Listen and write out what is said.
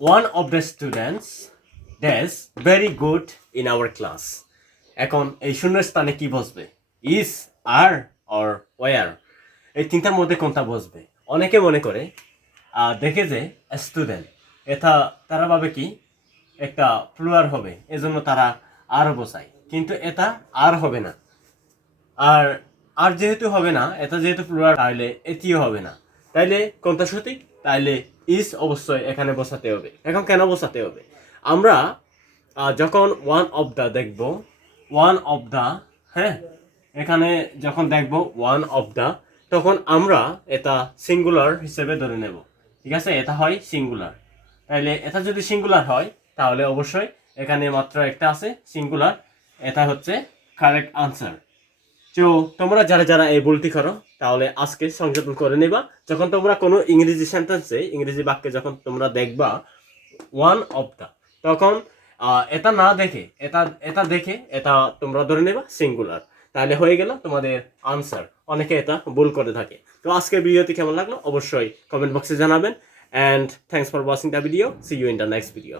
One of the students does very good in our class এখন এই শূন্য স্থানে কি বসবে? ইস আর অর ওয়ার এই তিনটার মধ্যে কোনটা বসবে? অনেকে মনে করে দেখে যে স্টুডেন্ট এটা তারা ভাবে কি, একটা প্লুয়ার হবে, এজন্য তারা আর বসায়। কিন্তু এটা আর হবে না। আর আর যেহেতু হবে না, এটা যেহেতু প্লুরাল তাহলে এটিও হবে না। তাইলে কোনটা সঠিক? তাইলে ইস অবশ্যই এখানে বসাতে হবে। এখন কেন বসাতে হবে? আমরা যখন ওয়ান অফ দ্য দেখব ওয়ান অফ দ্য হ্যাঁ? এখানে যখন দেখব ওয়ান অফ দ্য তখন আমরা এটা সিঙ্গুলার হিসেবে ধরে নেব। ঠিক আছে? এটা হয় সিঙ্গুলার তাহলে এটা যদি সিঙ্গুলার হয়, তাহলে অবশ্যই এখানে মাত্র একটা আছে সিঙ্গুলার এটা হচ্ছে কারেক্ট আনসার তো তোমরা যারা যারা এই ভুলটি করো, তাহলে আজকে সংশোধন করে নেবা। যখন তোমরা কোনো ইংরেজি সেন্টেন্সে ইংরেজি বাক্যে যখন তোমরা দেখবা ওয়ান অফ দ্য তখন এটা না দেখে, এটা এটা দেখে, এটা তোমরা ধরে নেবা সিঙ্গুলার তাহলে হয়ে গেল তোমাদের আনসার অনেকে এটা ভুল করে থাকে। তো আজকের ভিডিওটি কেমন লাগল? অবশ্যই কমেন্ট বক্সে জানাবেন। And thanks for watching the video see you in the next video